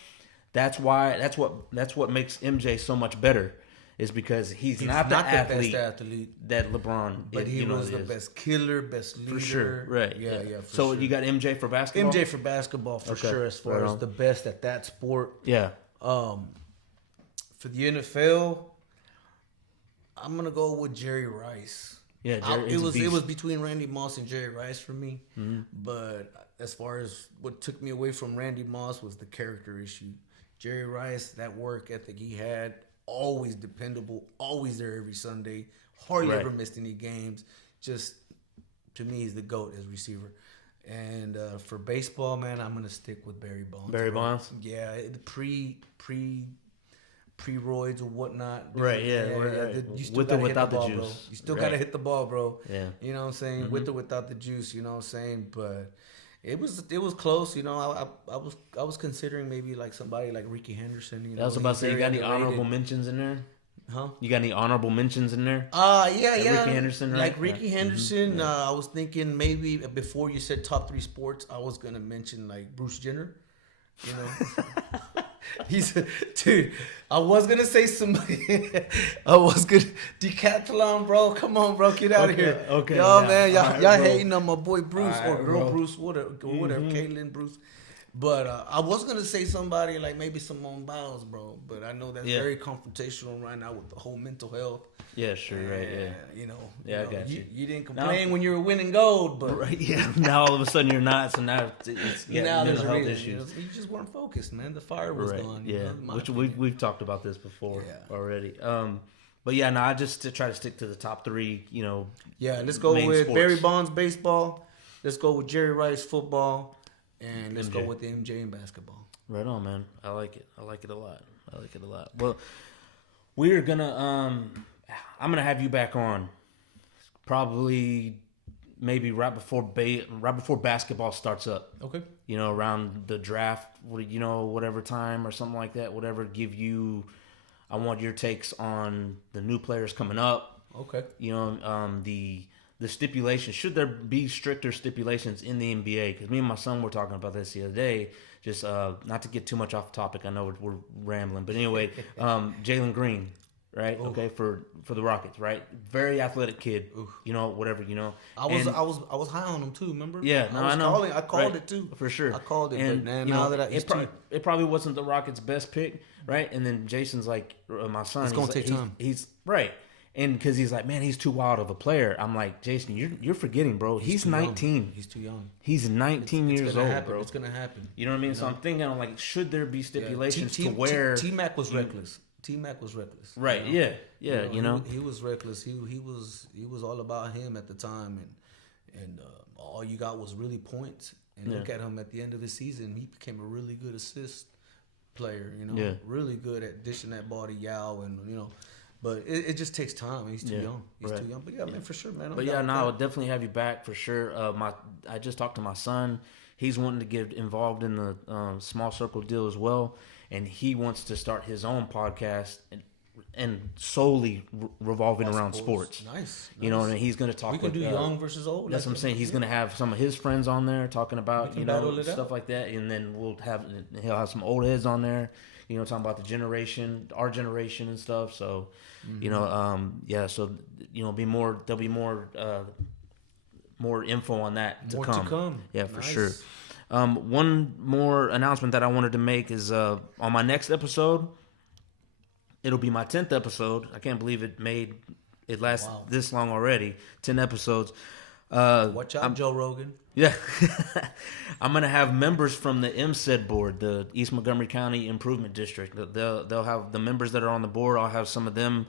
that's what makes MJ so much better. Is because he's not the best athlete that LeBron, but he was the best killer, best leader. For sure, right? Yeah. So you got MJ for basketball. MJ for basketball for sure, as far as the best at that sport. Yeah. For the NFL, I'm gonna go with Jerry Rice. Yeah, it was between Randy Moss and Jerry Rice for me. Mm-hmm. But as far as what took me away from Randy Moss was the character issue. Jerry Rice, that work ethic he had. Always dependable, always there every Sunday, hardly ever missed any games. Just, to me, he's the GOAT as receiver. And for baseball, man, I'm going to stick with Barry Bonds. Barry Bonds? Yeah, pre-roids or whatnot. Right, yeah. You still with or without the juice. Bro. You still got to hit the ball, bro. Yeah. You know what I'm saying? Mm-hmm. With or without the juice, you know what I'm saying? But... It was close, I was considering maybe like somebody like Ricky Henderson. I was about to say, you got any honorable mentions in there? Huh? You got any honorable mentions in there? Yeah. Ricky Henderson, right? Like Ricky Henderson. Mm-hmm. I was thinking maybe before you said top three sports, I was gonna mention like Bruce Jenner. He's dude. I was gonna say somebody. I was gonna decathlon, bro. Come on, bro, get out of here. Okay, man, y'all hating on my boy Bruce or girl Bruce, whatever, Caitlin Bruce. But I was gonna say somebody like maybe Simone Biles, bro. But I know that's very confrontational right now with the whole mental health. Yeah, sure, right, yeah. I got you. You didn't complain when you were winning gold, but right, yeah. Now all of a sudden you're not, so now it's now there's mental health reason, issues. You just weren't focused, man. The fire was gone. Yeah, which we've talked about this before already. But yeah, no, I just to try to stick to the top 3. Yeah, let's go with sports. Barry Bonds baseball. Let's go with Jerry Rice football, and let's go with MJ in basketball. Right on, man. I like it. I like it a lot. Well, we're gonna I'm gonna have you back on probably maybe right before basketball starts up. Okay. Around the draft, whatever time or something like that. Whatever I want your takes on the new players coming up. Okay. The stipulations. Should there be stricter stipulations in the NBA? Because me and my son were talking about this the other day. Just not to get too much off topic. I know we're rambling, but anyway, Jalen Green, right? Ooh. Okay, for the Rockets, right? Very athletic kid. Ooh. Whatever. I was high on him too. Remember? Yeah, no, I know. I called it too for sure. I called it, but man, now that it probably wasn't the Rockets' best pick, right? And then Jason's like, my son. It's gonna take time. He's right. And because he's like, man, he's too wild of a player. I'm like, Jason, you're forgetting, bro. He's 19. Young. He's too young. He's 19 years old, bro. It's gonna happen. You know what I mean? So I'm thinking, I'm like, should there be stipulations to where T-Mac was reckless. T-Mac was reckless. Right? Yeah. He was reckless. He was all about him at the time, and all you got was really points. And look at him at the end of the season. He became a really good assist player. Really good at dishing that ball to Yao, and But it just takes time. He's too young. He's too young. But yeah, man, for sure, man. I'll definitely have you back for sure. I just talked to my son. He's wanting to get involved in the small circle deal as well, and he wants to start his own podcast and solely revolving around sports. Nice. And he's going to talk. We can do young versus old. That's what I'm saying. He's going to have some of his friends on there talking about stuff like that, and then he'll have some old heads on there. Talking about the generation, our generation and stuff. So, so there'll be more info on that to come. Yeah, for sure. One more announcement that I wanted to make is on my next episode. It'll be my 10th episode. I can't believe it lasts this long already. 10 episodes. Watch out, Joe Rogan. Yeah. I'm going to have members from the MSED board, the East Montgomery County Improvement District. They'll have the members that are on the board. I'll have some of them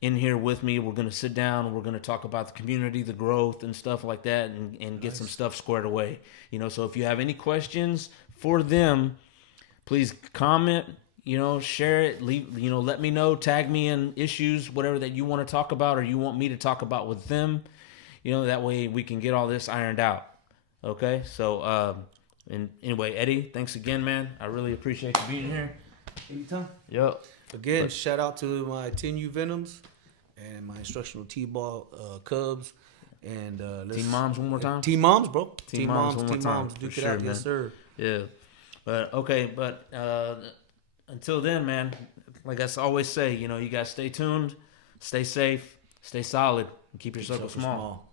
in here with me. We're going to sit down. We're going to talk about the community, the growth and stuff like that, and get some stuff squared away. So if you have any questions for them, please comment, share it, leave, let me know, tag me in issues, whatever that you want to talk about or you want me to talk about with them. That way we can get all this ironed out. Okay, so and anyway, Eddie, thanks again, man. I really appreciate you being here. Anytime. Yep. Again, shout out to my 10U Venoms and my instructional T-ball Cubs and Team Moms one more time. Team Moms, bro. Team Moms. Duke it out, yes sir. Yeah, but okay, but until then, man, like I always say, you guys stay tuned, stay safe, stay solid, and keep your circle small.